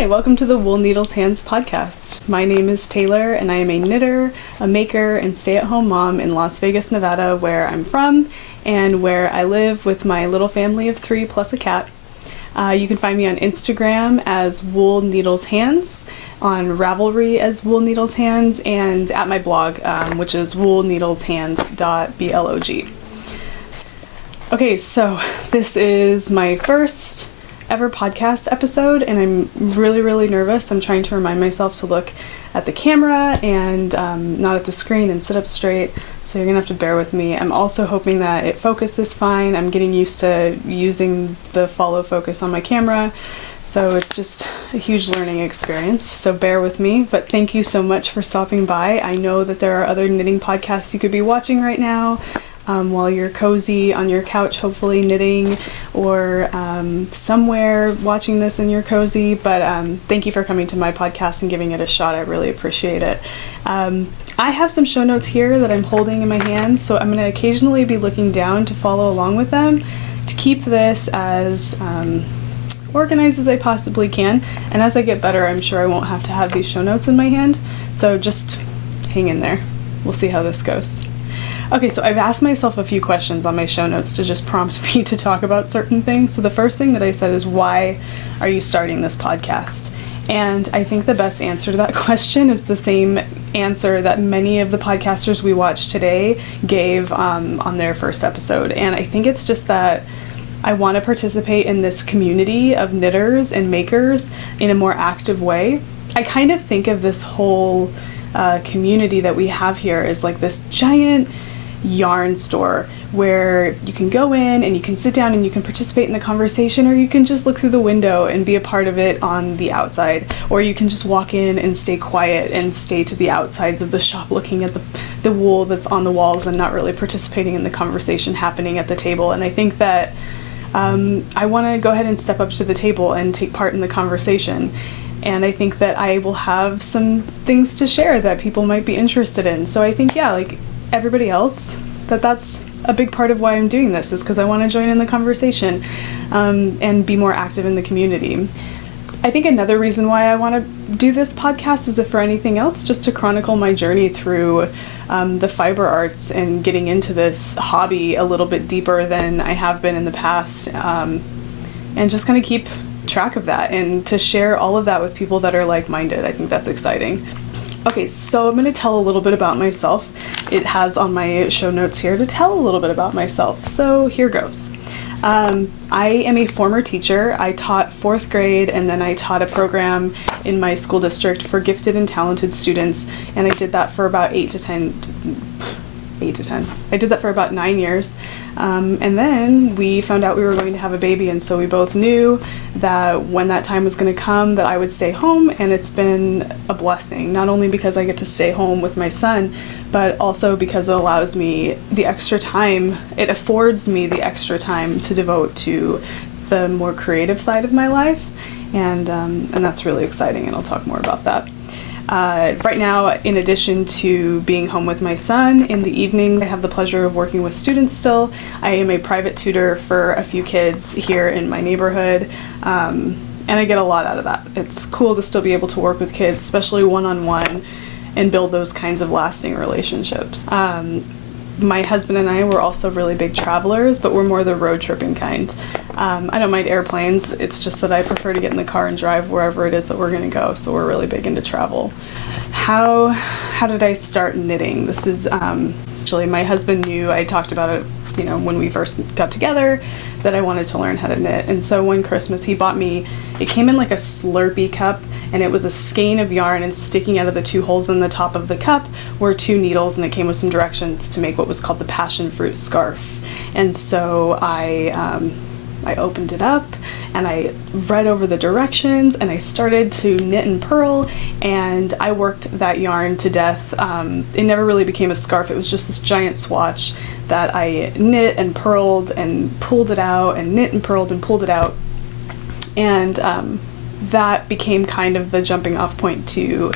Hi, welcome to the Wool Needles Hands podcast. My name is Taylor and I am a knitter, a maker, and stay-at-home mom in Las Vegas, Nevada, where I'm from and where I live with my little family of 3 plus a cat. You can find me on Instagram as Wool Needles Hands, on Ravelry as Wool Needles Hands, and at my blog, which is woolneedleshands.blog. Okay, so this is my first ever podcast episode and I'm really nervous. I'm trying to remind myself to look at the camera and not at the screen and sit up straight, so you're gonna have to bear with me. I'm also hoping that it focuses fine. I'm getting used to using the follow focus on my camera, so it's just a huge learning experience, so bear with me. But thank you so much for stopping by. I know that there are other knitting podcasts you could be watching right now while you're cozy on your couch, hopefully knitting, or somewhere watching this and you're cozy, but thank you for coming to my podcast and giving it a shot. I really appreciate it. I have some show notes here that I'm holding in my hand, so I'm going to occasionally be looking down to follow along with them to keep this as organized as I possibly can, and as I get better I'm sure I won't have to have these show notes in my hand, so just hang in there. We'll see how this goes. Okay, so I've asked myself a few questions on my show notes to just prompt me to talk about certain things. So the first thing that I said is, why are you starting this podcast? And I think the best answer to that question is the same answer that many of the podcasters we watched today gave on their first episode. And I think it's just that I want to participate in this community of knitters and makers in a more active way. I kind of think of this whole community that we have here as like this giant yarn store where you can go in and you can sit down and you can participate in the conversation, or you can just look through the window and be a part of it on the outside, or you can just walk in and stay quiet and stay to the outsides of the shop looking at the wool that's on the walls and not really participating in the conversation happening at the table. And I think that I want to go ahead and step up to the table and take part in the conversation. And I think that I will have some things to share that people might be interested in. So I think, yeah, like everybody else, that's a big part of why I'm doing this, is because I want to join in the conversation and be more active in the community. I think another reason why I want to do this podcast is, if for anything else, just to chronicle my journey through the fiber arts and getting into this hobby a little bit deeper than I have been in the past, and just kind of keep track of that and to share all of that with people that are like-minded. I think that's exciting. Okay, so I'm going to tell a little bit about myself. It has on my show notes here to tell a little bit about myself. So here goes. I am a former teacher. I taught 4th grade, and then I taught a program in my school district for gifted and talented students, and I did that for about 8 to 10. I did that for about 9 years. And then we found out we were going to have a baby, and so we both knew that when that time was going to come that I would stay home, and it's been a blessing, not only because I get to stay home with my son, but also because it allows me the extra time, it affords me the extra time to devote to the more creative side of my life, and that's really exciting, and I'll talk more about that. Right now, in addition to being home with my son, in the evenings I have the pleasure of working with students still. I am a private tutor for a few kids here in my neighborhood, and I get a lot out of that. It's cool to still be able to work with kids, especially one-on-one, and build those kinds of lasting relationships. My husband and I were also really big travelers, but we're more the road tripping kind. I don't mind airplanes, it's just that I prefer to get in the car and drive wherever it is that we're going to go, so we're really big into travel. How did I start knitting? This is actually, my husband knew, I talked about it, when we first got together, that I wanted to learn how to knit. And so one Christmas he bought me, it came in like a Slurpee cup, and it was a skein of yarn, and sticking out of the 2 holes in the top of the cup were 2 needles, and it came with some directions to make what was called the passion fruit scarf. And so I opened it up and I read over the directions and I started to knit and purl, and I worked that yarn to death. It never really became a scarf. It was just this giant swatch that I knit and purled and pulled it out, and knit and purled and pulled it out. And that became kind of the jumping off point to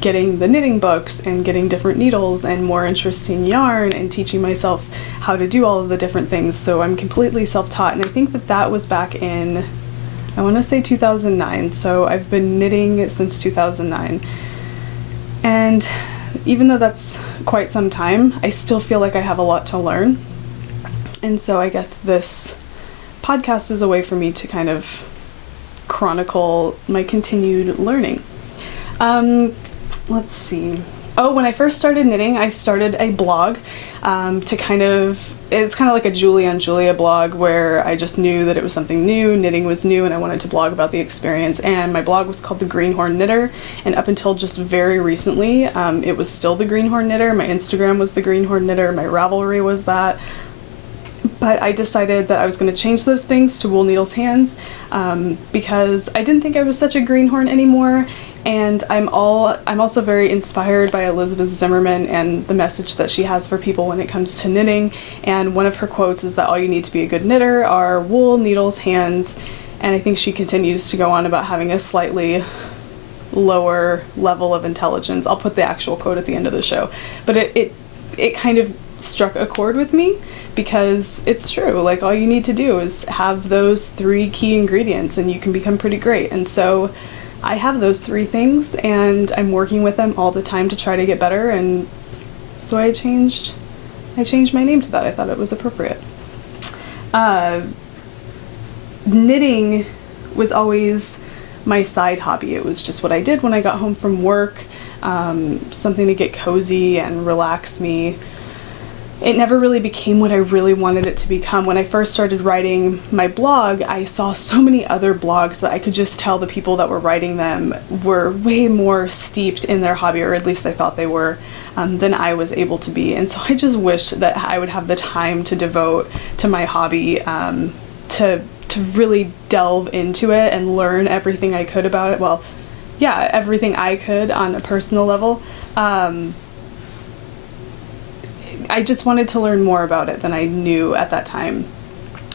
getting the knitting books and getting different needles and more interesting yarn and teaching myself how to do all of the different things. So I'm completely self-taught, and I think that was back in I want to say 2009, so I've been knitting since 2009. And even though that's quite some time, I still feel like I have a lot to learn. And so I guess this podcast is a way for me to kind of chronicle my continued learning. Let's see. Oh, when I first started knitting, I started a blog it's kind of like a Julie on Julia blog, where I just knew that it was something new, knitting was new, and I wanted to blog about the experience. And my blog was called The Greenhorn Knitter, and up until just very recently, it was still The Greenhorn Knitter. My Instagram was The Greenhorn Knitter, my Ravelry was that. But I decided that I was going to change those things to Wool Needles Hands, because I didn't think I was such a greenhorn anymore. And I'm also very inspired by Elizabeth Zimmerman and the message that she has for people when it comes to knitting. And one of her quotes is that all you need to be a good knitter are wool, needles, hands. And I think she continues to go on about having a slightly lower level of intelligence. I'll put the actual quote at the end of the show. But it kind of struck a chord with me, because it's true. Like, all you need to do is have those 3 key ingredients and you can become pretty great. And so I have those 3 things, and I'm working with them all the time to try to get better, and so I changed my name to that. I thought it was appropriate. Knitting was always my side hobby. It was just what I did when I got home from work, something to get cozy and relax me. It never really became what I really wanted it to become. When I first started writing my blog, I saw so many other blogs that I could just tell the people that were writing them were way more steeped in their hobby, or at least I thought they were, than I was able to be. And so I just wished that I would have the time to devote to my hobby, to really delve into it and learn everything I could about it. Well, yeah, everything I could on a personal level. I just wanted to learn more about it than I knew at that time.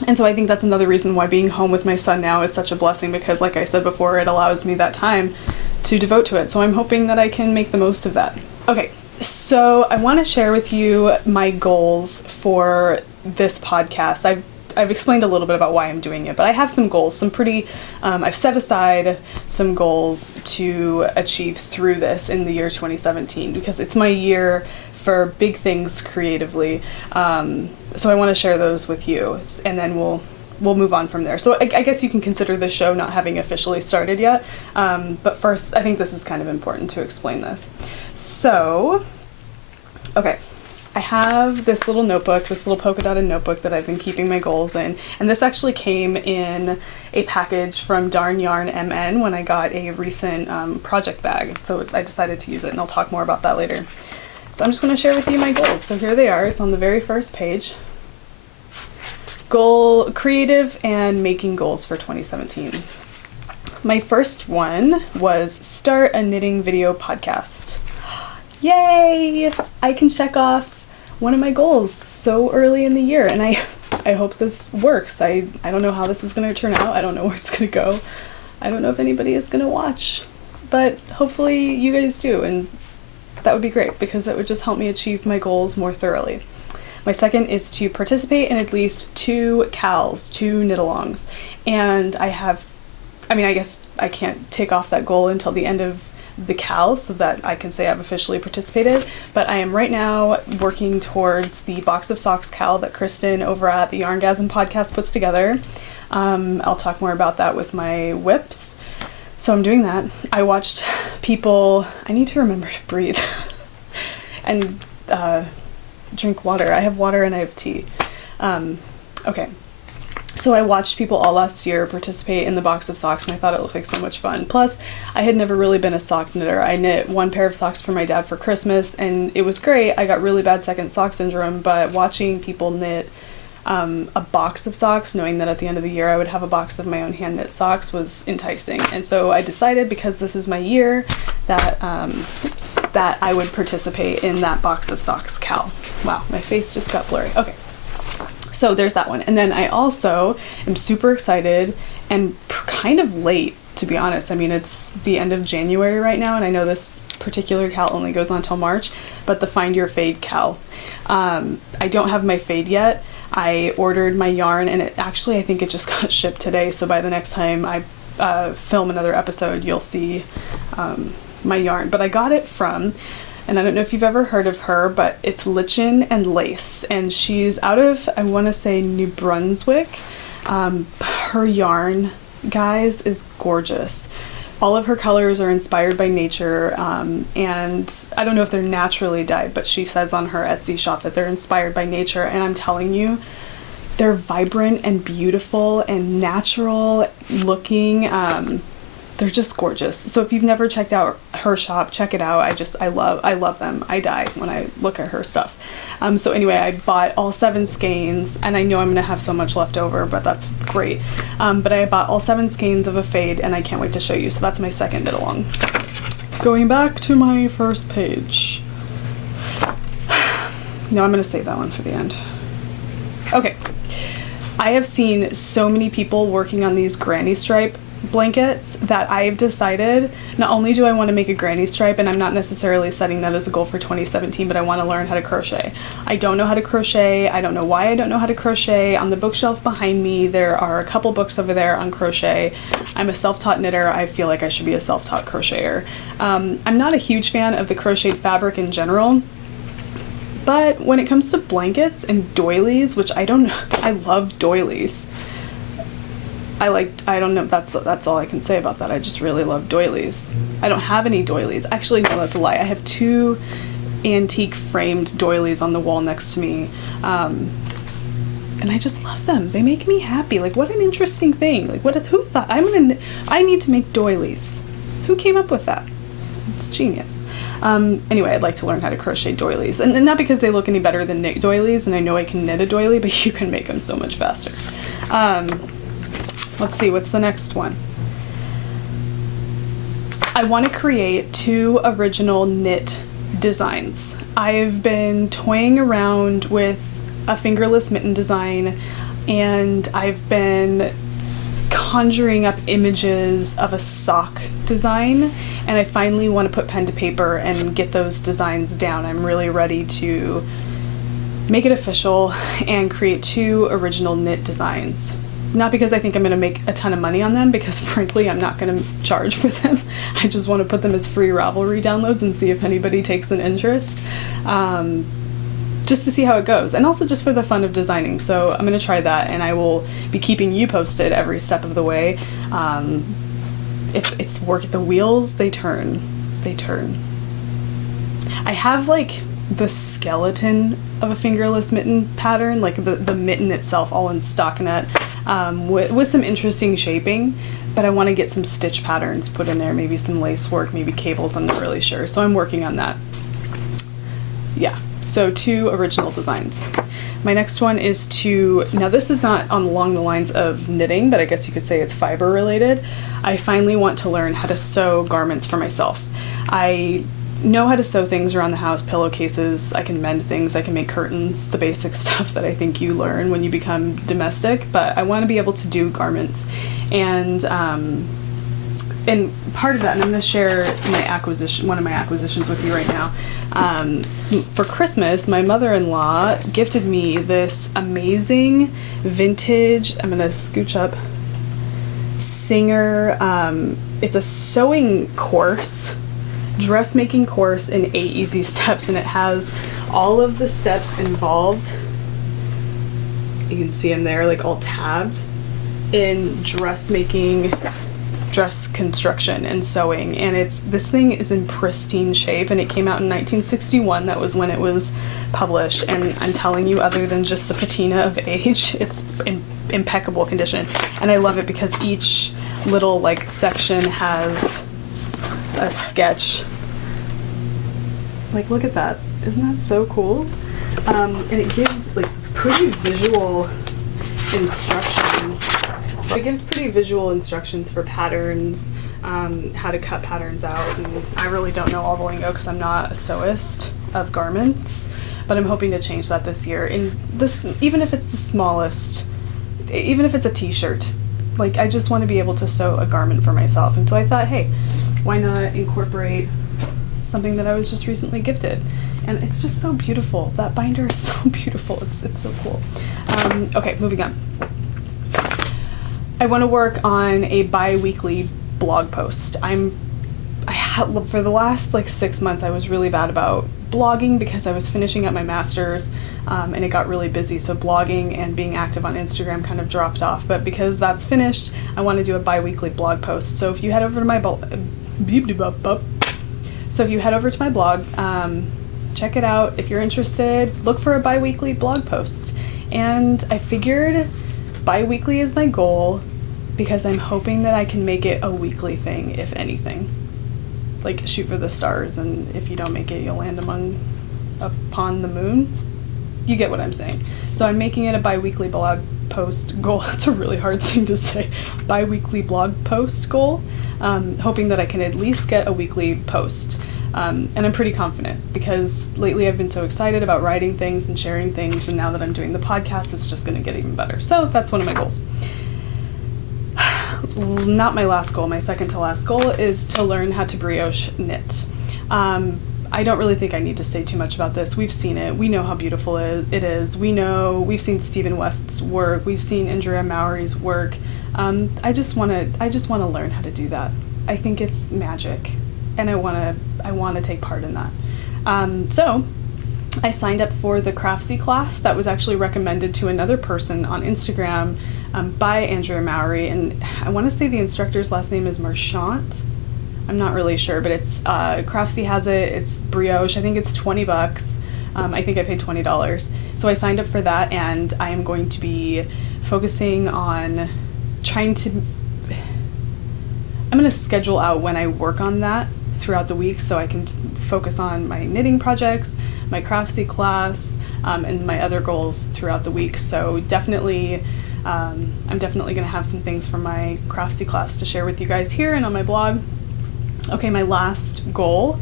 And so I think that's another reason why being home with my son now is such a blessing, because like I said before, it allows me that time to devote to it. So I'm hoping that I can make the most of that. Okay, so I want to share with you my goals for this podcast. I've explained a little bit about why I'm doing it, but I have some goals, I've set aside some goals to achieve through this in the year 2017, because it's my year for big things creatively. So I want to share those with you, and then we'll move on from there. So I guess you can consider this show not having officially started yet, but first I think this is kind of important to explain this. So, okay. I have this little notebook, this little polka dotted notebook that I've been keeping my goals in, and this actually came in a package from Darn Yarn MN when I got a recent project bag, so I decided to use it, and I'll talk more about that later. So I'm just going to share with you my goals. So here they are. It's on the very first page. Creative and making goals for 2017. My first one was start a knitting video podcast. Yay! I can check off one of my goals so early in the year, and I hope this works. I don't know how this is going to turn out. I don't know where it's going to go. I don't know if anybody is going to watch, but hopefully you guys do, and that would be great, because it would just help me achieve my goals more thoroughly. My second is to participate in at least 2 CALs, 2 knit-alongs, and I guess I can't take off that goal until the end of the CAL so that I can say I've officially participated, but I am right now working towards the Box of Socks CAL that Kristen over at the Yarngasm podcast puts together. I'll talk more about that with my whips. So I'm doing that. I watched people, I need to remember to breathe and drink water. I have water and I have tea. Okay. So I watched people all last year participate in the Box of Socks, and I thought it looked like so much fun. Plus, I had never really been a sock knitter. I knit 1 pair of socks for my dad for Christmas, and it was great. I got really bad second sock syndrome, but watching people knit a box of socks, knowing that at the end of the year I would have a box of my own hand knit socks, was enticing. And so I decided, because this is my year, that that I would participate in that Box of Socks CAL. Wow, my face just got blurry. Okay. So there's that one. And then I also am super excited and kind of late, to be honest. I mean, it's the end of January right now, and I know this particular CAL only goes on till March, but the Find Your Fade CAL. I don't have my fade yet. I ordered my yarn, and it actually, I think it just got shipped today, so by the next time I film another episode, you'll see my yarn. But I got it from, and I don't know if you've ever heard of her, but it's Lichen and Lace, and she's out of, I want to say, New Brunswick. Her yarn, guys, is gorgeous. All of her colors are inspired by nature, and I don't know if they're naturally dyed, but she says on her Etsy shop that they're inspired by nature, and I'm telling you, they're vibrant and beautiful and natural looking. They're just gorgeous. So if you've never checked out her shop, check it out. I love them. I die when I look at her stuff. So anyway, I bought all 7 skeins, and I know I'm gonna have so much left over, but that's great. But I bought all 7 skeins of a fade, and I can't wait to show you. So that's my second knit along. Going back to my first page. No, I'm gonna save that one for the end. Okay. I have seen so many people working on these granny stripe blankets that I've decided not only do I want to make a granny stripe, and I'm not necessarily setting that as a goal for 2017, but I want to learn how to crochet. I don't know how to crochet. I don't know why I don't know how to crochet. On the bookshelf behind me, there are a couple books over there on crochet. I'm a self-taught knitter. I feel like I should be a self-taught crocheter. I'm not a huge fan of the crocheted fabric in general, but when it comes to blankets and doilies, which I love doilies. I don't know, that's all I can say about that. I just really love doilies. I don't have any doilies. Actually, no, that's a lie. I have 2 antique framed doilies on the wall next to me. And I just love them. They make me happy. Like, what an interesting thing. Like, who thought, I need to make doilies. Who came up with that? It's genius. Anyway, I'd like to learn how to crochet doilies. And not because they look any better than knit doilies, and I know I can knit a doily, but you can make them so much faster. Let's see, what's the next one? I want to create 2 original knit designs. I've been toying around with a fingerless mitten design, and I've been conjuring up images of a sock design, and I finally want to put pen to paper and get those designs down. I'm really ready to make it official and create 2 original knit designs. Not because I think I'm going to make a ton of money on them, because frankly I'm not going to charge for them. I just want to put them as free Ravelry downloads and see if anybody takes an interest, just to see how it goes, and also just for the fun of designing. So I'm going to try that, and I will be keeping you posted every step of the way. It's work. The wheels, they turn. I have like the skeleton of a fingerless mitten pattern, like the mitten itself all in stockinette, with some interesting shaping, but I want to get some stitch patterns put in there, maybe some lace work, maybe cables, I'm not really sure. So I'm working on that. Yeah, so 2 original designs. My next one is now this is not along the lines of knitting, but I guess you could say it's fiber related. I finally want to learn how to sew garments for myself. I know how to sew things around the house, pillowcases, I can mend things, I can make curtains, the basic stuff that I think you learn when you become domestic, but I want to be able to do garments. And part of that, and I'm going to share one of my acquisitions with you right now. For Christmas, my mother-in-law gifted me this amazing vintage, I'm going to scooch up, Singer, it's a sewing course, dressmaking course in 8 easy steps, and it has all of the steps involved. You can see them there, like all tabbed, in dressmaking, dress construction and sewing, and this thing is in pristine shape, and it came out in 1961. That was when it was published, and I'm telling you, other than just the patina of age, it's in impeccable condition. And I love it because each little like section has a sketch. Like, look at that, isn't that so cool? And it gives like pretty visual instructions. It gives pretty visual instructions for patterns, how to cut patterns out, and I really don't know all the lingo because I'm not a sewist of garments, but I'm hoping to change that this year. In this, even if it's the smallest, even if it's a t-shirt, like I just want to be able to sew a garment for myself, and so I thought, hey, why not incorporate something that I was just recently gifted. And it's just so beautiful. That binder is so beautiful. It's so cool. Okay, moving on. I want to work on a bi-weekly blog post. For the last 6 months, I was really bad about blogging because I was finishing up my master's, and it got really busy. So blogging and being active on Instagram kind of dropped off. But because that's finished, I want to do a bi-weekly blog post. So if you head over to my blog, check it out. If you're interested, look for a bi-weekly blog post. And I figured bi-weekly is my goal because I'm hoping that I can make it a weekly thing, if anything. Like, shoot for the stars, and if you don't make it, you'll land upon the moon. You get what I'm saying. So I'm making it a bi-weekly blog post goal. That's a really hard thing to say. Bi-weekly blog post goal. Hoping that I can at least get a weekly post. And I'm pretty confident because lately I've been so excited about writing things and sharing things, and now that I'm doing the podcast, it's just going to get even better. So that's one of my goals. Not my last goal, my second to last goal is to learn how to brioche knit. I don't really think I need to say too much about this. We've seen it. We know how beautiful it is. We've seen Stephen West's work. We've seen Andrea Mowry's work. I just want to learn how to do that. I think it's magic, and I want to take part in that. So I signed up for the Craftsy class that was actually recommended to another person on Instagram by Andrea Mowry, and I want to say the instructor's last name is Marchant. I'm not really sure, but it's Craftsy has it. It's brioche. I think it's $20. I think I paid $20. So I signed up for that, and I am going to be focusing on I'm going to schedule out when I work on that throughout the week so I can focus on my knitting projects, my Craftsy class, and my other goals throughout the week. So definitely, I'm definitely going to have some things from my Craftsy class to share with you guys here and on my blog. Okay, my last goal,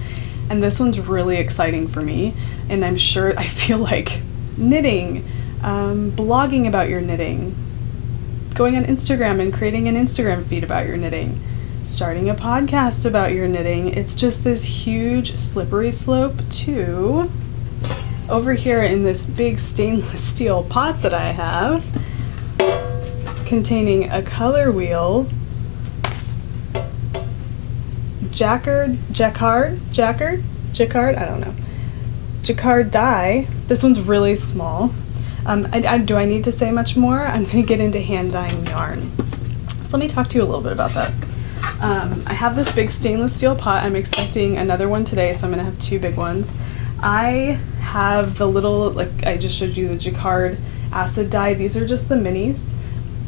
and this one's really exciting for me, and I feel like knitting, blogging about your knitting, going on Instagram and creating an Instagram feed about your knitting, starting a podcast about your knitting. It's just this huge slippery slope to over here in this big stainless steel pot that I have containing a color wheel, jacquard, I don't know, jacquard dye. This one's really small. Do I need to say much more? I'm going to get into hand dyeing yarn. So let me talk to you a little bit about that. I have this big stainless steel pot. I'm expecting another one today, so I'm going to have two big ones. I have the little, I just showed you the jacquard acid dye. These are just the minis.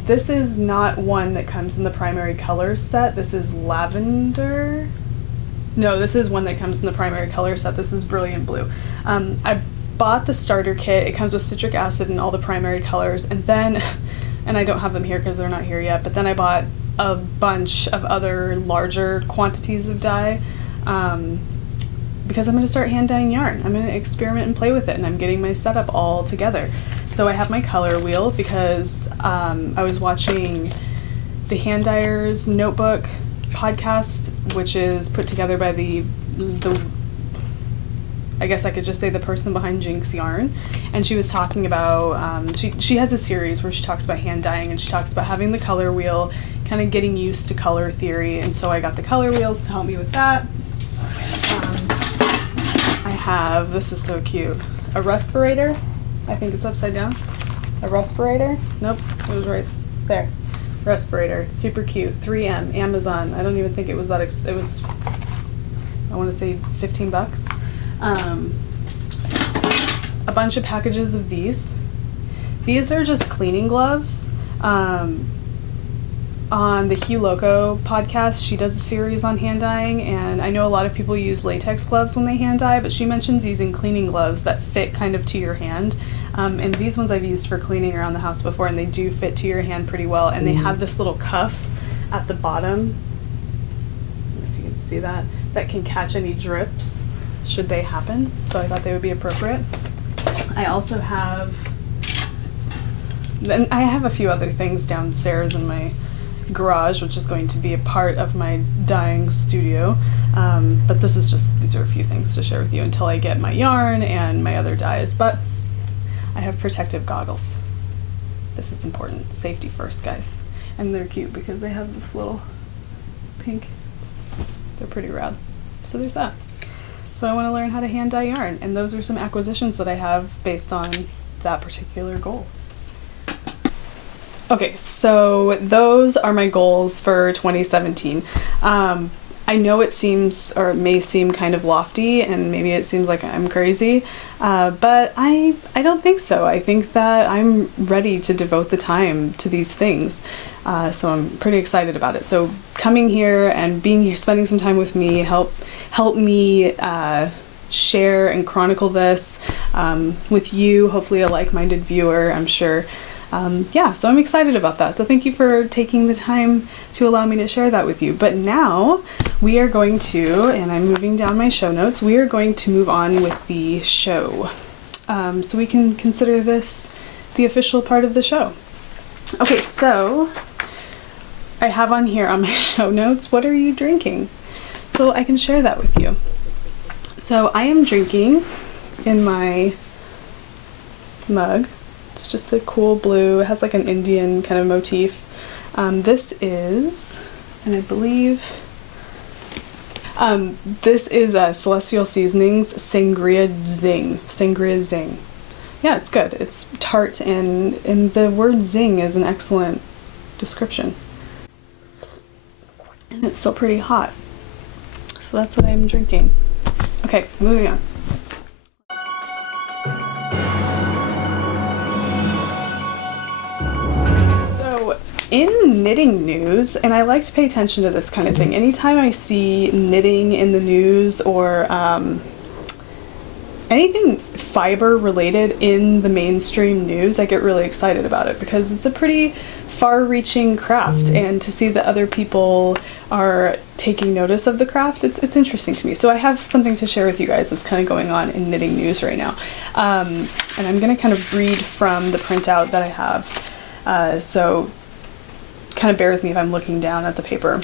This is not one that comes in the primary color set. This is lavender. No, this is one that comes in the primary color set. This is brilliant blue. I bought the starter kit. It comes with citric acid and all the primary colors, and then, and I don't have them here because they're not here yet, but then I bought a bunch of other larger quantities of dye because I'm going to start hand dyeing yarn. I'm going to experiment and play with it, and I'm getting my setup all together. So I have my color wheel because I was watching the Hand Dyer's Notebook podcast, which is put together by the I guess I could just say the person behind Jinx Yarn, and she was talking about she has a series where she talks about hand dyeing, and she talks about having the color wheel, kind of getting used to color theory, and so I got the color wheels to help me with that. I have, this is so cute, a respirator. I think it's upside down. A respirator? Nope, it was right there. Respirator, super cute. 3M, Amazon. I don't even think it was that. It was, I want to say $15. A bunch of packages of these. These are just cleaning gloves. On the Hugh Loco podcast, she does a series on hand dyeing, and I know a lot of people use latex gloves when they hand dye, but she mentions using cleaning gloves that fit kind of to your hand. And these ones I've used for cleaning around the house before, and they do fit to your hand pretty well, and they have this little cuff at the bottom, I don't know if you can see that, that can catch any drips should they happen, so I thought they would be appropriate. I also have, then I have a few other things downstairs in my garage, which is going to be a part of my dyeing studio. But these are a few things to share with you until I get my yarn and my other dyes. But I have protective goggles. This is important. Safety first, guys. And they're cute because they have this little pink. They're pretty rad. So there's that. So I want to learn how to hand dye yarn, and those are some acquisitions that I have based on that particular goal. Okay, so those are my goals for 2017. I know it seems, or it may seem kind of lofty, and maybe it seems like I'm crazy, but I don't think so. I think that I'm ready to devote the time to these things, so I'm pretty excited about it. So coming here and being here, spending some time with me, help me share and chronicle this with you, hopefully a like-minded viewer, I'm sure. Yeah, so I'm excited about that. So thank you for taking the time to allow me to share that with you. But now we are going to, and I'm moving down my show notes, we are going to move on with the show. So we can consider this the official part of the show. Okay, so I have on here on my show notes, what are you drinking? So I can share that with you. So I am drinking in my mug. It's just a cool blue. It has like an Indian kind of motif. This is, and I believe, this is Celestial Seasonings Sangria Zing. Sangria Zing. Yeah, it's good. It's tart, and the word zing is an excellent description. And it's still pretty hot. So that's what I'm drinking. Okay, moving on. In knitting news, and I like to pay attention to this kind of thing, anytime I see knitting in the news or anything fiber related in the mainstream news, I get really excited about it because it's a pretty far-reaching craft, and to see that other people are taking notice of the craft, it's interesting to me. So I have something to share with you guys that's kind of going on in knitting news right now. And I'm going to kind of read from the printout that I have. So kind of bear with me if I'm looking down at the paper.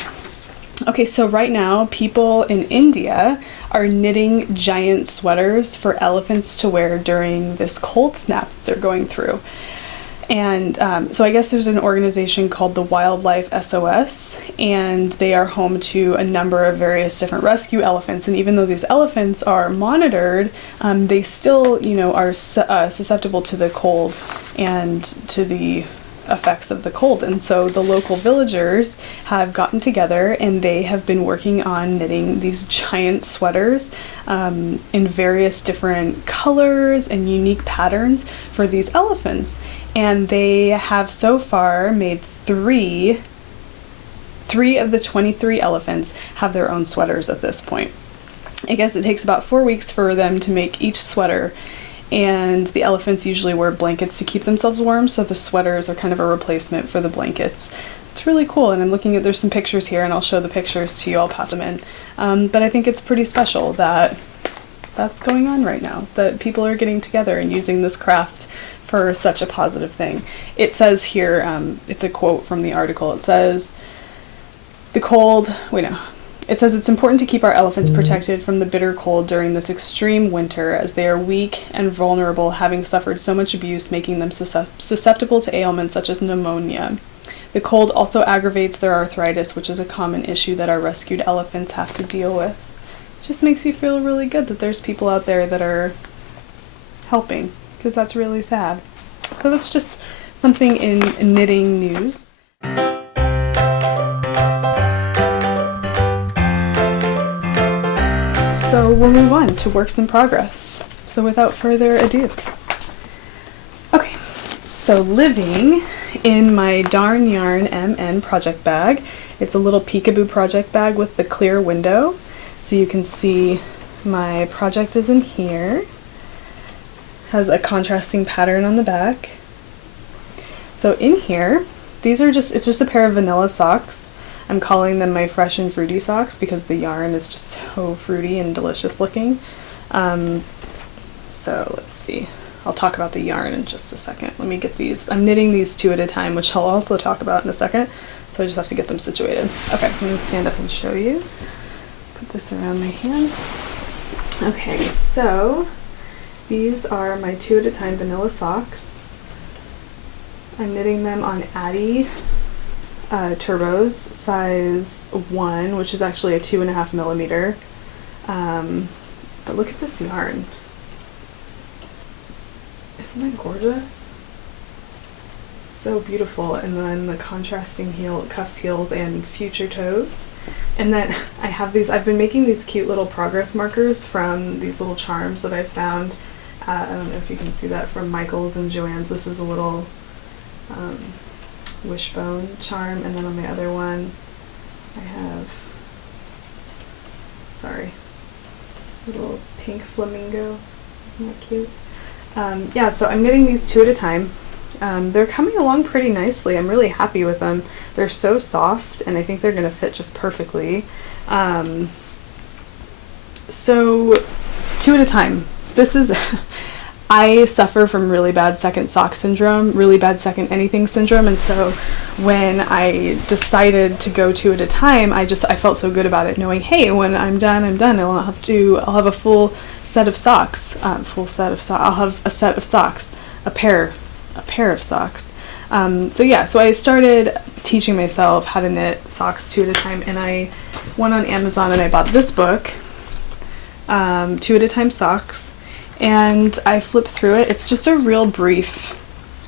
Okay, so right now people in India are knitting giant sweaters for elephants to wear during this cold snap they're going through. And so I guess there's an organization called the Wildlife SOS, and they are home to a number of various different rescue elephants. And even though these elephants are monitored, they still, are susceptible to the cold and to the effects of the cold. And so the local villagers have gotten together and they have been working on knitting these giant sweaters in various different colors and unique patterns for these elephants. And they have so far made three of the 23 elephants have their own sweaters at this point. I guess it takes about 4 weeks for them to make each sweater, and the elephants usually wear blankets to keep themselves warm, so the sweaters are kind of a replacement for the blankets. It's really cool, and I'm looking at, there's some pictures here, and I'll show the pictures to you, I'll pop them in. But I think it's pretty special that that's going on right now, that people are getting together and using this craft for such a positive thing. It says here, it's a quote from the article, it says, it says it's important to keep our elephants protected from the bitter cold during this extreme winter, as they are weak and vulnerable, having suffered so much abuse, making them susceptible to ailments such as pneumonia. The cold also aggravates their arthritis, which is a common issue that our rescued elephants have to deal with. It just makes you feel really good that there's people out there that are helping, because that's really sad. So that's just something in knitting news. So we'll move on to works in progress. So without further ado. Okay, so living in my Darn Yarn MN project bag. It's a little peekaboo project bag with the clear window. So you can see my project is in here. Has a contrasting pattern on the back. So in here, it's just a pair of vanilla socks. I'm calling them my fresh and fruity socks because the yarn is just so fruity and delicious looking. So let's see. I'll talk about the yarn in just a second. Let me get these. I'm knitting these 2 at a time, which I'll also talk about in a second. So I just have to get them situated. Okay, I'm going to stand up and show you. put this around my hand. Okay, so these are my 2 at a time vanilla socks. I'm knitting them on Addy Turbos, size 1, which is actually a 2.5 millimeter. But look at this yarn. Isn't that gorgeous? So beautiful. And then the contrasting cuffs, heels, and future toes. And then I have these, I've been making these cute little progress markers from these little charms that I've found. I don't know if you can see that, from Michael's and Joann's. This is a little wishbone charm, and then on my other one I have, little pink flamingo. Isn't that cute? Yeah, so I'm knitting these 2 at a time. They're coming along pretty nicely. I'm really happy with them. They're so soft, and I think they're going to fit just perfectly. So 2 at a time. This is I suffer from really bad second sock syndrome, really bad second anything syndrome, and so when I decided to go 2 at a time, I felt so good about it, knowing, hey, when I'm done, I'm done. I'll have a full set of socks. I'll have a set of socks, a pair of socks. So I started teaching myself how to knit socks 2 at a time, and I went on Amazon and I bought this book, 2 at a time socks. And I flipped through it. It's just a real brief,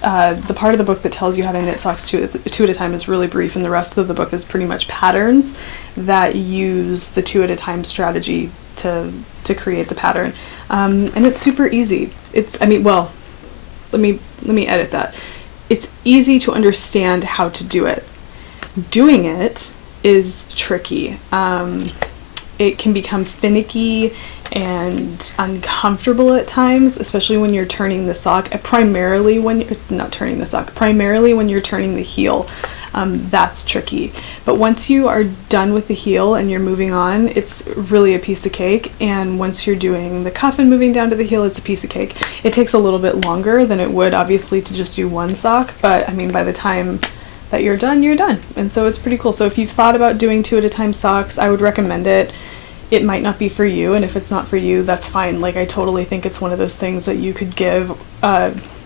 the part of the book that tells you how to knit socks 2 at a time is really brief, and the rest of the book is pretty much patterns that use the 2 at a time strategy to create the pattern. And it's super easy. Let me edit that. It's easy to understand how to do it. Doing it is tricky. It can become finicky and uncomfortable at times, especially when you're turning the sock, primarily when you're turning the heel. That's tricky. But once you are done with the heel and you're moving on, it's really a piece of cake. And once you're doing the cuff and moving down to the heel, it's a piece of cake. It takes a little bit longer than it would, obviously, to just do one sock, but I mean, by the time that you're done, you're done. And so it's pretty cool. So if you've thought about doing 2 at a time socks, I would recommend it. It might not be for you, and if it's not for you, that's fine. Like, I totally think it's one of those things that you could give,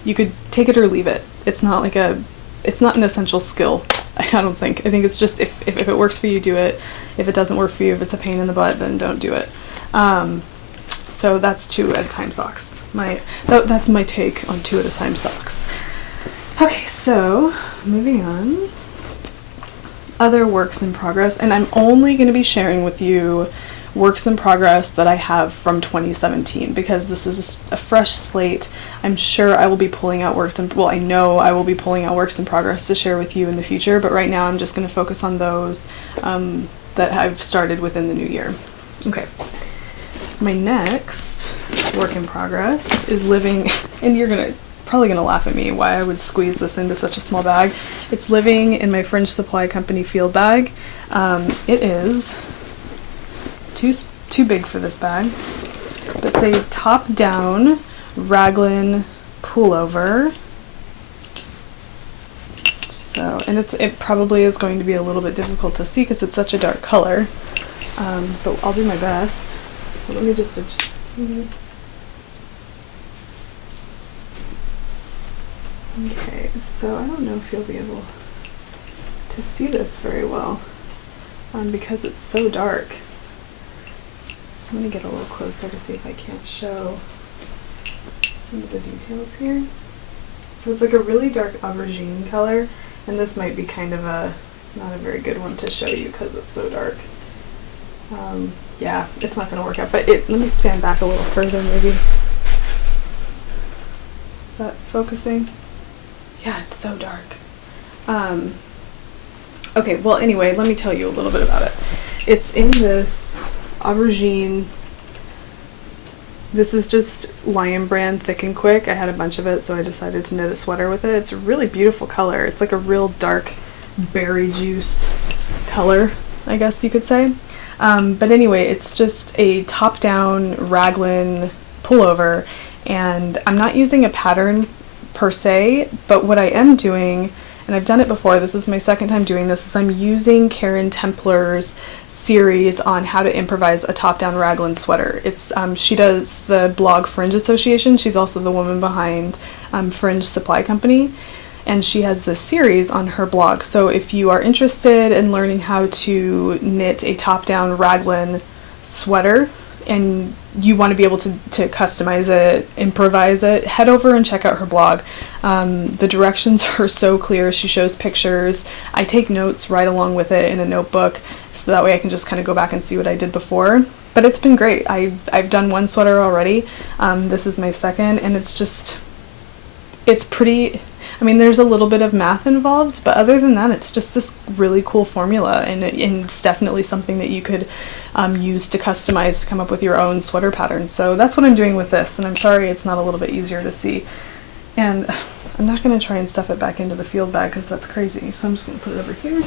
you could take it or leave it. It's not an essential skill, I don't think. I think it's just, if it works for you, do it. If it doesn't work for you, if it's a pain in the butt, then don't do it. So that's 2 at a time socks. That's my take on 2 at a time socks. Okay, so moving on. Other works in progress, and I'm only going to be sharing with you works in progress that I have from 2017, because this is a fresh slate. I'm sure I will be pulling out I know I will be pulling out works in progress to share with you in the future, but right now I'm just going to focus on those that I've started within the new year. Okay. My next work in progress is living, and you're probably gonna laugh at me why I would squeeze this into such a small bag. It's living in my Fringe Supply Company field bag. It is too big for this bag, but it's a top-down raglan pullover. So, and it probably is going to be a little bit difficult to see because it's such a dark color, but I'll do my best. So let me just okay, so I don't know if you'll be able to see this very well because it's so dark. I'm going to get a little closer to see if I can't show some of the details here. So it's like a really dark aubergine color, and this might be kind of not a very good one to show you because it's so dark. Yeah, it's not going to work out, but let me stand back a little further maybe. Is that focusing? Yeah, it's so dark. Okay, well anyway, let me tell you a little bit about it. It's in this aubergine. This is just Lion Brand Thick and Quick. I had a bunch of it, so I decided to knit a sweater with it. It's a really beautiful color. It's like a real dark berry juice color, I guess you could say. But anyway, it's just a top-down raglan pullover, and I'm not using a pattern per se, but what I am doing, and I've done it before, this is my second time doing this, is I'm using Karen Templer's series on how to improvise a top-down raglan sweater. It's she does the blog Fringe Association. She's also the woman behind Fringe Supply Company, and she has this series on her blog. So if you are interested in learning how to knit a top-down raglan sweater and you want to be able to customize it, improvise it, head over and check out her blog. The directions are so clear. She shows pictures. I take notes right along with it in a notebook, so that way I can just kind of go back and see what I did before. But it's been great. I've done one sweater already. This is my second, and it's pretty, I mean, there's a little bit of math involved, but other than that, it's just this really cool formula, and it's definitely something that you could use to customize to come up with your own sweater pattern. So that's what I'm doing with this, and I'm sorry it's not a little bit easier to see. And I'm not going to try and stuff it back into the field bag because that's crazy. So I'm just going to put it over here.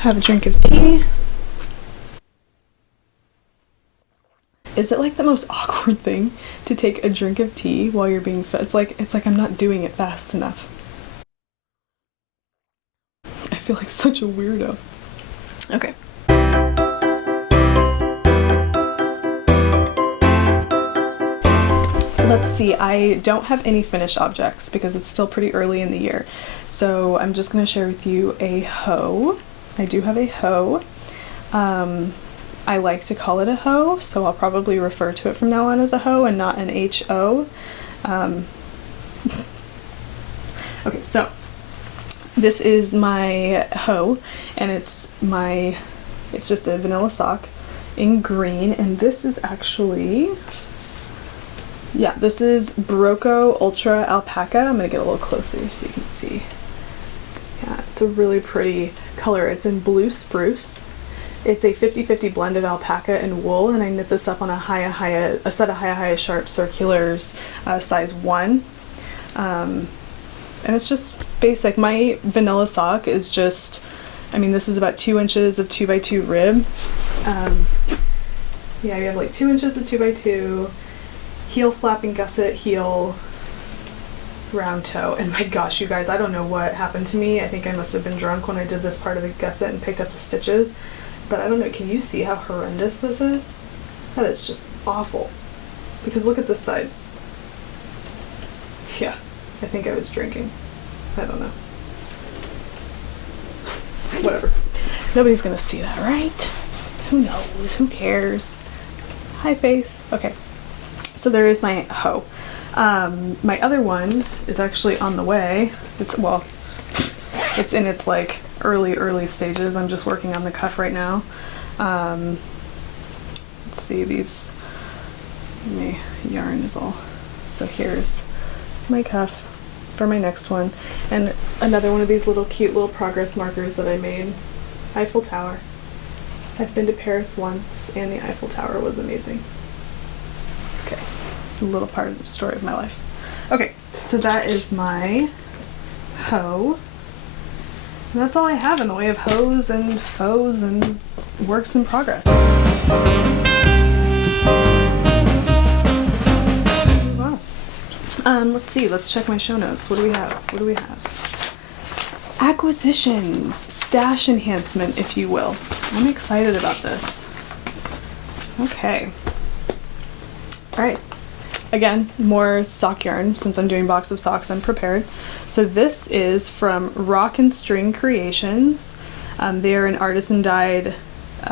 Have a drink of tea. Is it like the most awkward thing to take a drink of tea while you're being fed? It's like I'm not doing it fast enough. I feel like such a weirdo. Okay. Let's see, I don't have any finished objects because it's still pretty early in the year. So I'm just going to share with you a hoe. I do have a hoe. I like to call it a hoe, so I'll probably refer to it from now on as a hoe and not an H-O. Okay, so this is my hoe, and it's just a vanilla sock in green, and this is actually, yeah, this is Barocco Ultra Alpaca. I'm gonna get a little closer so you can see. Yeah, it's a really pretty color. It's in blue spruce. It's a 50-50 blend of alpaca and wool, and I knit this up on a set of Hiya Sharp circulars, size 1. And it's just basic. My vanilla sock is just, I mean, this is about 2 inches of 2x2 rib. Yeah, you have like 2 inches of 2x2, heel flap and gusset, heel, round toe. And my gosh, you guys, I don't know what happened to me. I think I must have been drunk when I did this part of the gusset and picked up the stitches. But I don't know, can you see how horrendous this is? That is just awful. Because look at this side. Yeah, I think I was drinking. I don't know. Whatever. Nobody's gonna see that, right? Who knows? Who cares? Hi, face. Okay. So there is my hoe. My other one is actually on the way. It's in its like early stages. I'm just working on the cuff right now. Let's see, my yarn is all, so here's my cuff for my next one, and another one of these little cute little progress markers that I made. Eiffel Tower. I've been to Paris once, and the Eiffel Tower was amazing. Okay, a little part of the story of my life. Okay, so that is my hoe. And that's all I have in the way of hoes and foes and works in progress. Wow. Let's see, let's check my show notes. What do we have? Acquisitions, stash enhancement, if you will. I'm excited about this. Okay. Alright. Again, more sock yarn. Since I'm doing box of socks, I'm prepared. So this is from Rock and String Creations. They are an artisan dyed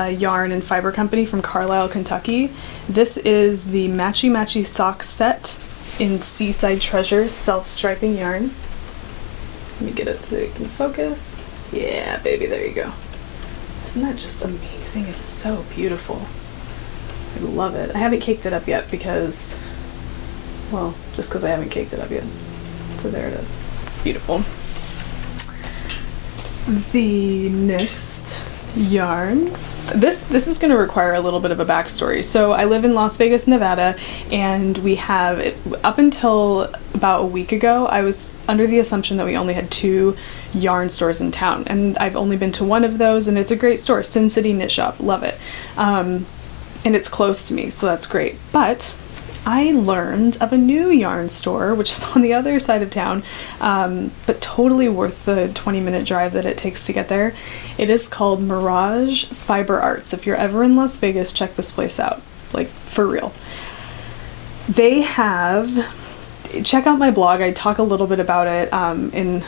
yarn and fiber company from Carlisle, Kentucky. This is the Matchy Matchy sock set in Seaside Treasure self-striping yarn. Let me get it so you can focus. Yeah, baby, there you go. Isn't that just amazing? It's so beautiful. I love it. I haven't caked it up yet because, well, just because I haven't caked it up yet. So there it is. Beautiful. The next yarn. This is going to require a little bit of a backstory. So I live in Las Vegas, Nevada, and we have, up until about a week ago, I was under the assumption that we only had 2 yarn stores in town, and I've only been to one of those, and it's a great store, Sin City Knit Shop, love it. And it's close to me, so that's great. But I learned of a new yarn store, which is on the other side of town, but totally worth the 20-minute drive that it takes to get there. It is called Mirage Fiber Arts. If you're ever in Las Vegas, check this place out, like for real. They have, check out my blog. I talk a little bit about it in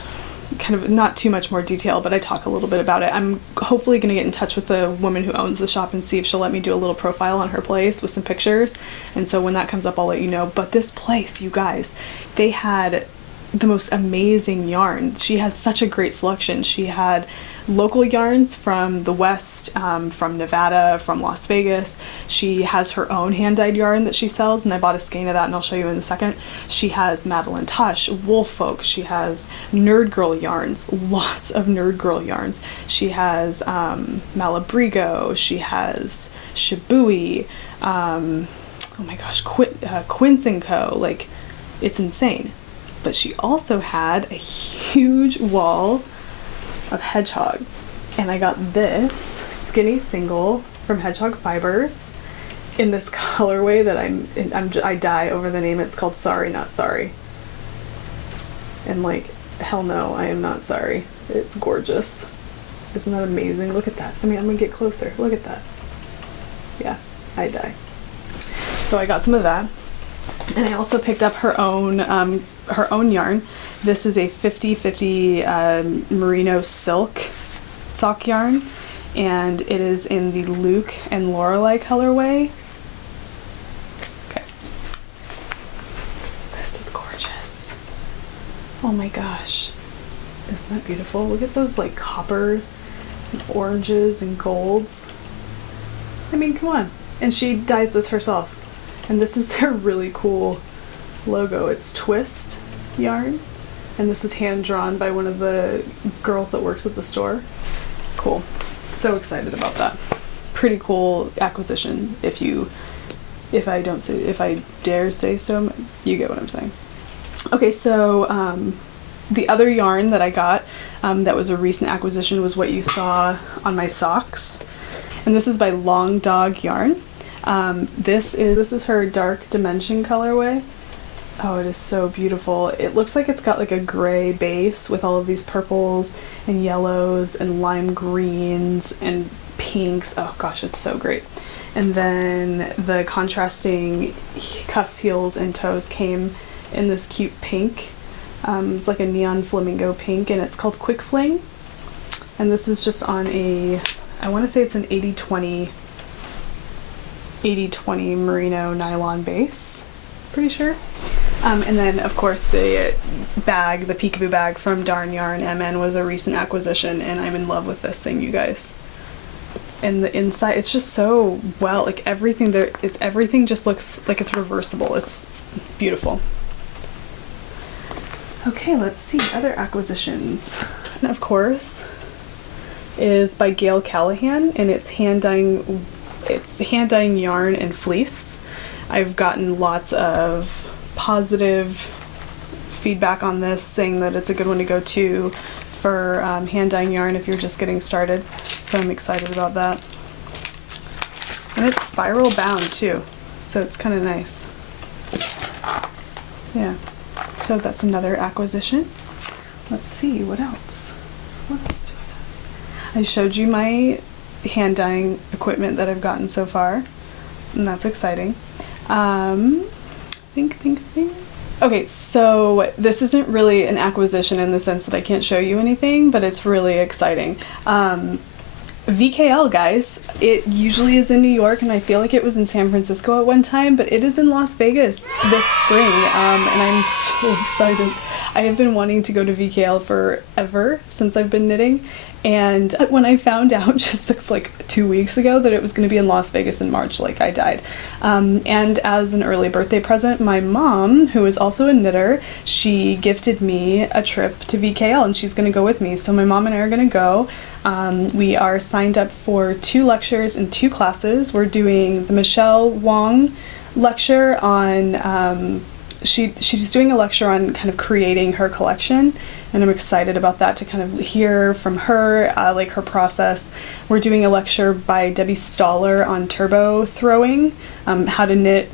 kind of not too much more detail, but I talk a little bit about it. I'm hopefully going to get in touch with the woman who owns the shop and see if she'll let me do a little profile on her place with some pictures. And so when that comes up, I'll let you know. But this place, you guys, they had the most amazing yarn. She has such a great selection. She had local yarns from the West, from Nevada, from Las Vegas. She has her own hand-dyed yarn that she sells, and I bought a skein of that, and I'll show you in a second. She has Madeline Tush, Woolfolk. She has Nerd Girl yarns, lots of Nerd Girl yarns. She has Malabrigo. She has Shibui. Oh my gosh, Quince & Co. Like, it's insane. But she also had a huge wall of Hedgehog, and I got this skinny single from Hedgehog Fibers in this colorway that I die over the name. It's called Sorry Not Sorry, and like, hell no, I am not sorry. It's gorgeous. Isn't that amazing? Look at that. I mean, I'm gonna get closer. Look at that. Yeah, I die. So I got some of that, and I also picked up her own yarn. This is a 50/50 merino silk sock yarn, and it is in the Luke and Lorelei colorway. Okay. This is gorgeous. Oh my gosh. Isn't that beautiful? Look at those like coppers and oranges and golds. I mean, come on. And she dyes this herself. And this is their really cool logo. It's twist yarn, and this is hand drawn by one of the girls that works at the store. Cool. So excited about that. Pretty cool acquisition. If I dare say so, you get what I'm saying. Okay, so the other yarn that I got that was a recent acquisition was what you saw on my socks, and this is by Long Dog Yarn. This is her Dark Dimension colorway. Oh, it is so beautiful. It looks like it's got like a gray base with all of these purples and yellows and lime greens and pinks. Oh gosh, it's so great. And then the contrasting cuffs, heels, and toes came in this cute pink. It's like a neon flamingo pink, and it's called Quick Fling. And this is just on a, I want to say it's an 80/20 merino nylon base. Pretty sure. And then of course the bag, the Peekaboo bag from Darn Yarn MN was a recent acquisition, and I'm in love with this thing, you guys. And the inside, it's just so well, like everything there, everything just looks like it's reversible. It's beautiful. Okay, let's see other acquisitions. And of course is by Gail Callahan, and it's hand dyeing yarn and fleece. I've gotten lots of positive feedback on this, saying that it's a good one to go to for hand dyeing yarn if you're just getting started. So I'm excited about that. And it's spiral bound too, so it's kind of nice. Yeah, so that's another acquisition. Let's see, what else? What else do I have? I showed you my hand dyeing equipment that I've gotten so far, and that's exciting. Think. Okay, so this isn't really an acquisition in the sense that I can't show you anything, but it's really exciting. VKL, guys. It usually is in New York, and I feel like it was in San Francisco at one time, but it is in Las Vegas this spring, and I'm so excited. I have been wanting to go to VKL forever since I've been knitting, and when I found out just like 2 weeks ago that it was going to be in Las Vegas in March, like I died. And as an early birthday present, my mom, who is also a knitter, she gifted me a trip to VKL, and she's going to go with me. So my mom and I are going to go. We are signed up for 2 lectures and 2 classes. We're doing the Michelle Wong lecture on, she's doing a lecture on kind of creating her collection, and I'm excited about that, to kind of hear from her, like her process. We're doing a lecture by Debbie Stoller on turbo throwing, how to knit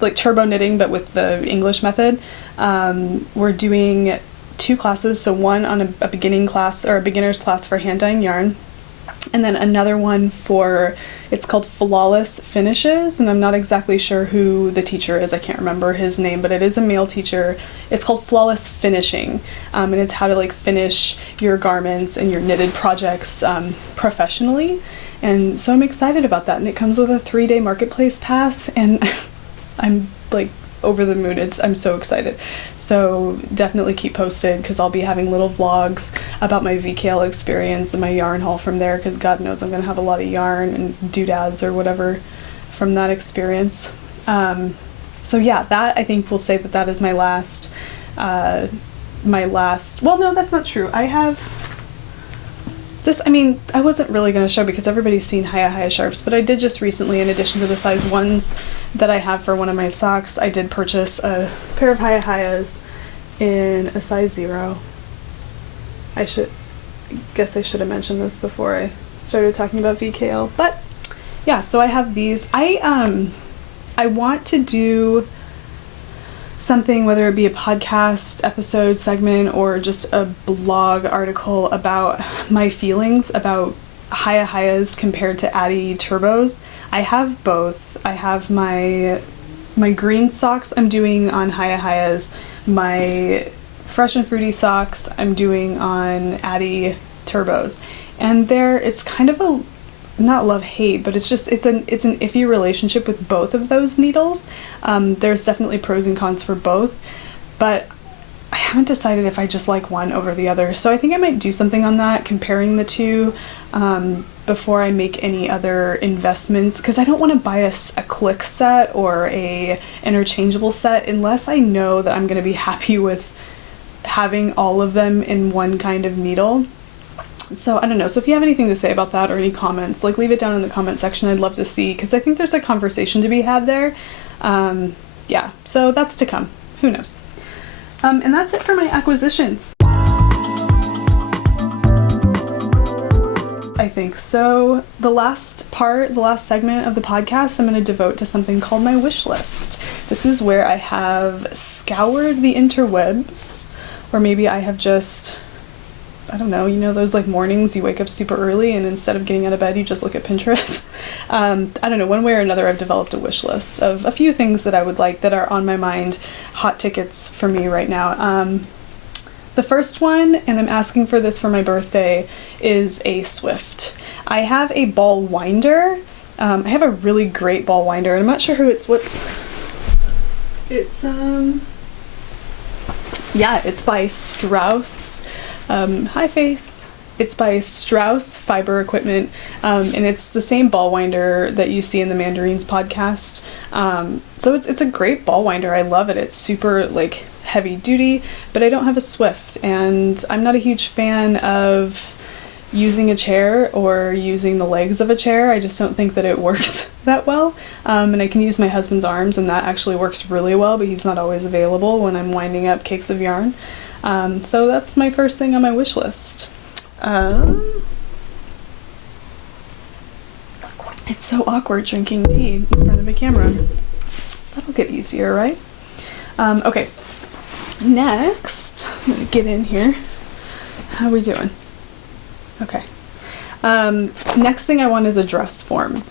like turbo knitting, but with the English method. We're doing 2 classes, so one on a beginning class or a beginner's class for hand dyeing yarn, and then another one for, it's called Flawless Finishes, and I'm not exactly sure who the teacher is. I can't remember his name, but it is a male teacher. It's called Flawless Finishing, and it's how to like finish your garments and your knitted projects professionally. And so I'm excited about that, and it comes with a 3-day marketplace pass, and I'm like over the moon. I'm so excited. So definitely keep posted, because I'll be having little vlogs about my VKL experience and my yarn haul from there, because God knows I'm going to have a lot of yarn and doodads or whatever from that experience. So yeah, that, I think we'll say that is my last, well, no, that's not true. I have this, I mean, I wasn't really going to show because everybody's seen Hiya Sharps, but I did just recently, in addition to the size 1s that I have for one of my socks, I did purchase a pair of Hayas in a size 0. I guess I should have mentioned this before I started talking about VKL, but yeah, so I have these. I want to do something, whether it be a podcast episode segment or just a blog article about my feelings about Hayas compared to Addi turbos. I have both. I have my green socks I'm doing on Hayas. My fresh and fruity socks I'm doing on Addi turbos. And it's kind of a, not love-hate, but it's an iffy relationship with both of those needles. There's definitely pros and cons for both, but I haven't decided if I just like one over the other. So I think I might do something on that, comparing the two, before I make any other investments, because I don't want to buy a click set or a interchangeable set unless I know that I'm going to be happy with having all of them in one kind of needle. So I don't know. So if you have anything to say about that or any comments, like leave it down in the comment section. I'd love to see, because I think there's a conversation to be had there. Yeah, so that's to come. Who knows? And that's it for my acquisitions. I think so. The last segment of the podcast, I'm going to devote to something called my wish list. This is where I have scoured the interwebs, or maybe I have just, I don't know, those like mornings you wake up super early and instead of getting out of bed you just look at Pinterest. I don't know, one way or another I've developed a wish list of a few things that I would like that are on my mind, hot tickets for me right now. The first one, and I'm asking for this for my birthday, is a Swift. I have a ball winder. I have a really great ball winder, and I'm not sure who it's by Strauss. Hi Face. It's by Strauss Fiber Equipment, and it's the same ball winder that you see in the Mandarins podcast. So it's a great ball winder. I love it. It's super like heavy duty, but I don't have a Swift, and I'm not a huge fan of using a chair or using the legs of a chair. I just don't think that it works that well. And I can use my husband's arms, and that actually works really well, but he's not always available when I'm winding up cakes of yarn. So that's my first thing on my wish list. It's so awkward drinking tea in front of a camera. That'll get easier, right? Okay. Next, I'm gonna get in here. How are we doing? Okay. Next thing I want is a dress form.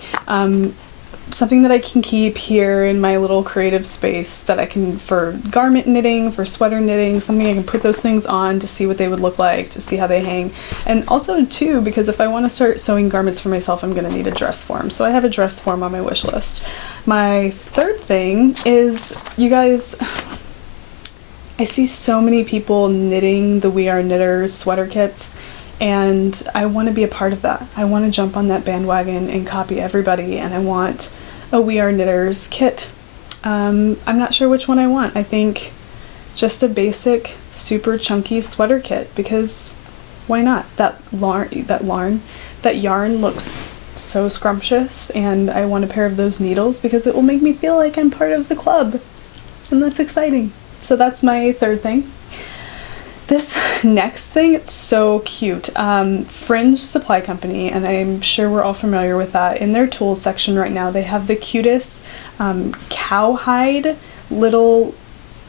Something that I can keep here in my little creative space that I can, for garment knitting, for sweater knitting, something I can put those things on to see what they would look like, to see how they hang. And also too, because if I want to start sewing garments for myself, I'm going to need a dress form. So I have a dress form on my wish list. My third thing is, you guys, I see so many people knitting the We Are Knitters sweater kits, and I want to be a part of that. I want to jump on that bandwagon and copy everybody, and I want a We Are Knitters kit. I'm not sure which one I want. I think just a basic, super chunky sweater kit, because why not? That yarn looks so scrumptious, and I want a pair of those needles because it will make me feel like I'm part of the club, and that's exciting. So that's my third thing. This next thing, it's so cute. Fringe Supply Company, and I'm sure we're all familiar with that. In their tools section right now, they have the cutest cowhide little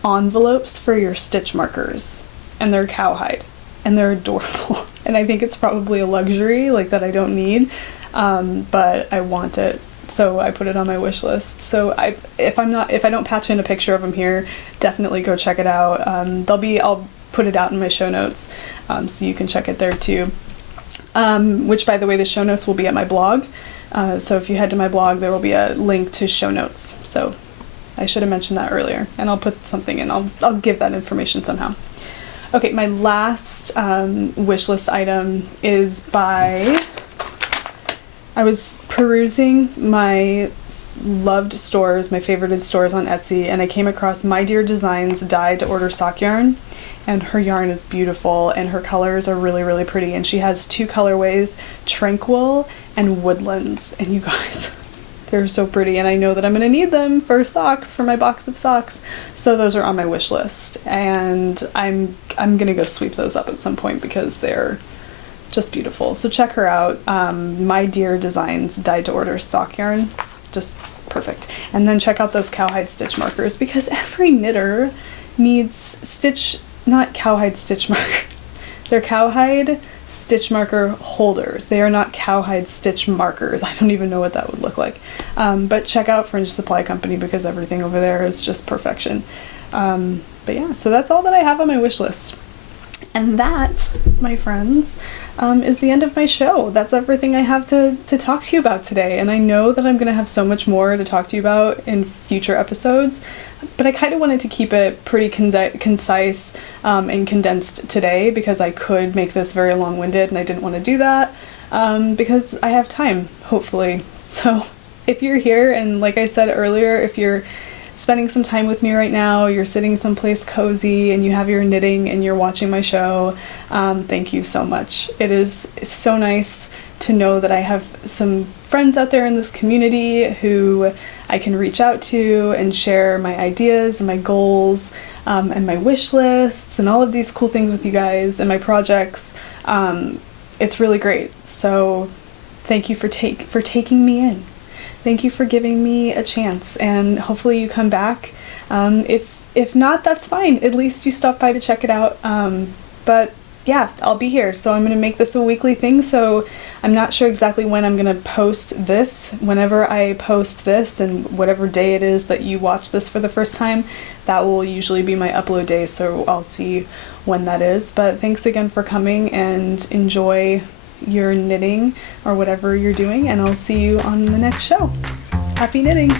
envelopes for your stitch markers, and they're cowhide, and they're adorable. And I think it's probably a luxury, like, that I don't need, but I want it. So I put it on my wish list. So if I don't patch in a picture of them here, definitely go check it out. I'll put it out in my show notes, so you can check it there too. Which, by the way, the show notes will be at my blog. So if you head to my blog, there will be a link to show notes. So I should have mentioned that earlier, and I'll put something in. I'll give that information somehow. Okay, my last wish list item is by. I was perusing my loved stores, my favorited stores on Etsy, and I came across My Dear Designs dyed to order sock yarn, and her yarn is beautiful and her colors are really, really pretty, and she has 2 colorways, Tranquil and Woodlands, and you guys, they're so pretty, and I know that I'm gonna need them for socks, for my box of socks, so those are on my wish list, and I'm gonna go sweep those up at some point because they're just beautiful. So check her out. My Dear Designs dyed to order sock yarn, just perfect. And then check out those cowhide stitch markers, because every knitter needs not cowhide stitch marker. They're cowhide stitch marker holders. They are not cowhide stitch markers. I don't even know what that would look like. But check out Fringe Supply Company, because everything over there is just perfection. But yeah, so that's all that I have on my wish list. And that, my friends, is the end of my show. That's everything I have to talk to you about today. And I know that I'm going to have so much more to talk to you about in future episodes, but I kind of wanted to keep it pretty concise and condensed today, because I could make this very long-winded, and I didn't want to do that because I have time, hopefully. So if you're here, and like I said earlier, if you're spending some time with me right now, you're sitting someplace cozy and you have your knitting and you're watching my show, thank you so much. It's so nice to know that I have some friends out there in this community who I can reach out to and share my ideas and my goals and my wish lists and all of these cool things with you guys and my projects. It's really great. So thank you for taking me in. Thank you for giving me a chance, and hopefully you come back. If not, that's fine. At least you stopped by to check it out. But yeah, I'll be here. So I'm going to make this a weekly thing. So I'm not sure exactly when I'm going to post this. Whenever I post this, and whatever day it is that you watch this for the first time, that will usually be my upload day. So I'll see when that is. But thanks again for coming, and enjoy your knitting or whatever you're doing, and I'll see you on the next show. Happy knitting!